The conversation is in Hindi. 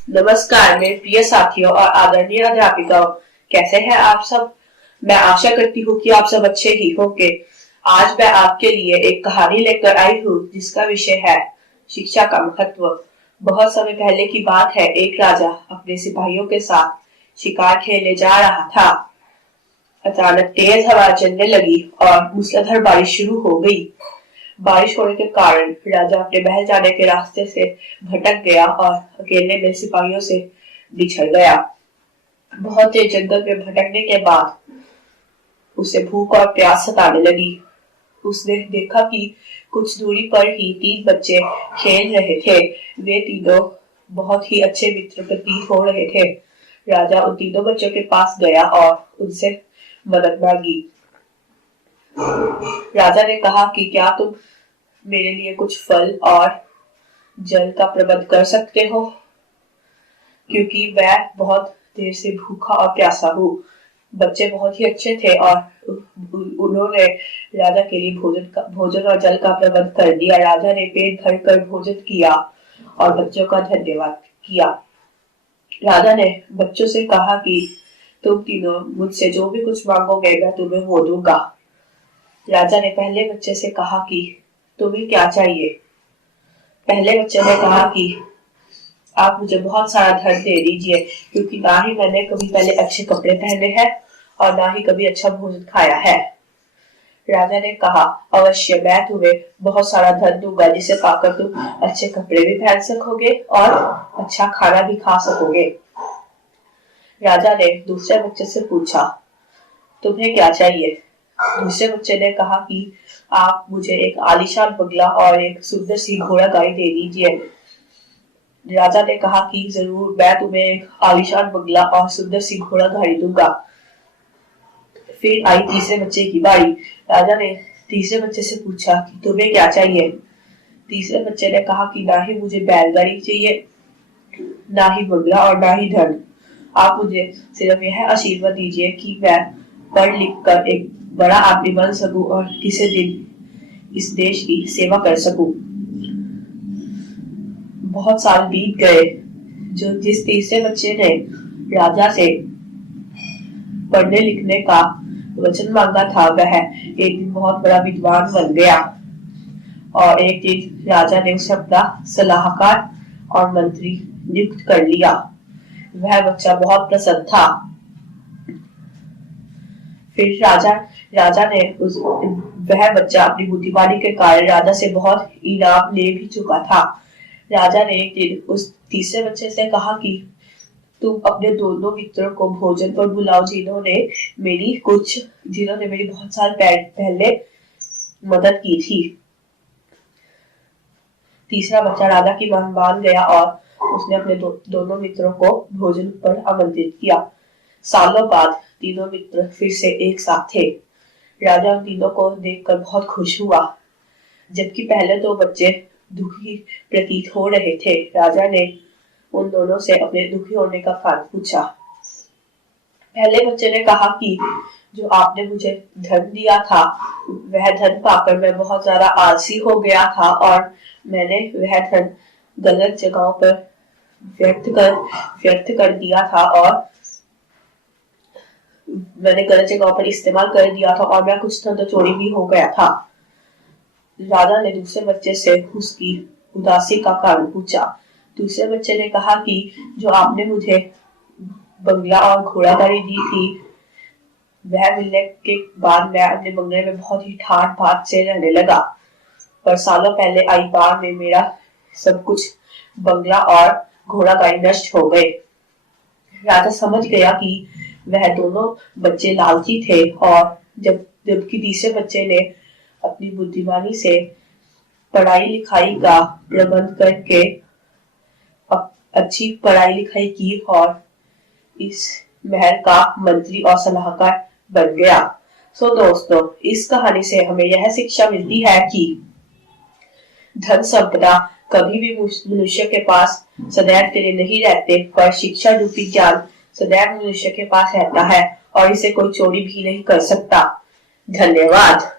नमस्कार मेरे प्रिय साथियों और आदरणीय अध्यापिकाओं। कैसे हैं आप सब। मैं आशा करती हूँ कि आप सब अच्छे ही होंगे। आज मैं आपके लिए एक कहानी लेकर आई हूँ जिसका विषय है शिक्षा का महत्व। बहुत समय पहले की बात है। एक राजा अपने सिपाहियों के साथ शिकार खेलने जा रहा था। अचानक तेज हवा चलने लगी और मूसलाधार बारिश शुरू हो गई। बारिश होने के कारण राजा अपने महल जाने के रास्ते से भटक गया और अकेले में सिपाहियों से बिछड़ गया। बहुत देर जंगल में भटकने के बाद उसे भूख और प्यास सताने लगी। उसने देखा कि कुछ दूरी पर ही 3 बच्चे खेल रहे थे। वे तीनों बहुत ही अच्छे मित्र प्रतीत हो रहे थे। राजा उन तीनों बच्चों के पास गया और उनसे मदद मांगी। राजा ने कहा कि क्या तुम मेरे लिए कुछ फल और जल का प्रबंध कर सकते हो, क्योंकि मैं बहुत देर से भूखा और प्यासा हूँ। बच्चे बहुत ही अच्छे थे और उन्होंने राजा के लिए भोजन और जल का प्रबंध कर दिया। राजा ने पेट भर कर भोजन किया और बच्चों का धन्यवाद किया। राजा ने बच्चों से कहा कि तुम तीनों मुझसे जो भी कुछ मांगोगे मैं तुम्हें वो दूंगा। राजा ने पहले बच्चे से कहा कि तुम्हें क्या चाहिए। पहले बच्चे ने कहा कि आप मुझे बहुत सारा धन दे दीजिए, क्योंकि ना ही मैंने कभी पहले अच्छे कपड़े पहने हैं और ना ही कभी अच्छा भोजन खाया है। राजा ने कहा, अवश्य मैं तुम्हें बहुत सारा धन दूंगा जिसे पाकर तुम अच्छे कपड़े भी पहन सकोगे और अच्छा खाना भी खा सकोगे। राजा ने दूसरे बच्चे से पूछा, तुम्हें क्या चाहिए। दूसरे बच्चे ने कहा कि आप मुझे एक आलीशान बंगला और एक सुंदर सी घोड़ा गाड़ी दे दीजिए। राजा ने कहा कि जरूर, मैं तुम्हें एक आलीशान बंगला और सुंदर सी घोड़ा गाड़ी दूंगा। फिर आई तीसरे बच्चे की बारी। राजा ने तीसरे बच्चे से पूछा कि तुम्हें क्या चाहिए। तीसरे बच्चे ने कहा कि ना ही मुझे बैलगाड़ी चाहिए, ना ही बंगला और ना ही धन। आप मुझे सिर्फ यह आशीर्वाद दीजिए कि मैं पढ़ लिख कर एक बड़ा आदमी बन सकूं और किसी दिन इस देश की सेवा कर सकूं। बहुत साल बीत गए। जिस तीसरे बच्चे ने राजा से पढ़ने लिखने का वचन मांगा था, वह एक दिन बहुत बड़ा विद्वान बन गया और एक दिन राजा ने उसे अपना सलाहकार और मंत्री नियुक्त कर लिया। वह बच्चा बहुत प्रसन्न था। फिर राजा ने वह बच्चा अपनी बुद्धिमानी के कारण राजा से बहुत इनाम ले भी चुका था। राजा ने एक दिन उस तीसरे बच्चे से कहा कि तुम अपने दोनों मित्रों को भोजन पर बुलाओ, जिन्होंने मेरी बहुत साल पहले मदद की थी। तीसरा बच्चा राजा की बात मान गया और उसने अपने दोनों मित्रों को भोजन पर आमंत्रित किया। सालों बाद तीनों मित्र फिर से एक साथ थे। राजा उन तीनों को देखकर बहुत खुश हुआ। जबकि पहले 2 बच्चे दुखी प्रतीत हो रहे थे, राजा ने उन दोनों से अपने दुखी होने का कारण पूछा। पहले बच्चे ने कहा कि जो आपने मुझे धन दिया था, वह धन पाकर मैं बहुत ज्यादा आलसी हो गया था और मैंने वह धन गलत जगहों पर व्यर्थ कर दिया था और मैंने गलत जगहों पर इस्तेमाल कर दिया था और मैं कुछ धन तो चोरी भी हो गया था। राजा ने दूसरे बच्चे से उसकी उदासी का कारण पूछा। दूसरे बच्चे ने कहा कि जो आपने मुझे बंगला और घोड़ा गाड़ी दी थी, वह मिलने के बाद मैं अपने बंगले में बहुत ही ठाट बाट से रहने लगा, पर सालों पहले आई बाढ़ में मेरा सब कुछ बंगला और घोड़ा गाड़ी नष्ट हो गए। राजा समझ गया कि वह दोनों बच्चे लालची थे और जबकि तीसरे बच्चे ने अपनी बुद्धिमानी से पढ़ाई लिखाई का प्रबंध करके अच्छी पढ़ाई लिखाई की और इस महल का मंत्री और सलाहकार बन गया। सो दोस्तों, इस कहानी से हमें यह शिक्षा मिलती है कि धन संपदा कभी भी मनुष्य के पास सदैव के लिए नहीं रहते, पर शिक्षा रूपी ज्ञान सदैव मनुष्य के पास रहता है और इसे कोई चोरी भी नहीं कर सकता। धन्यवाद।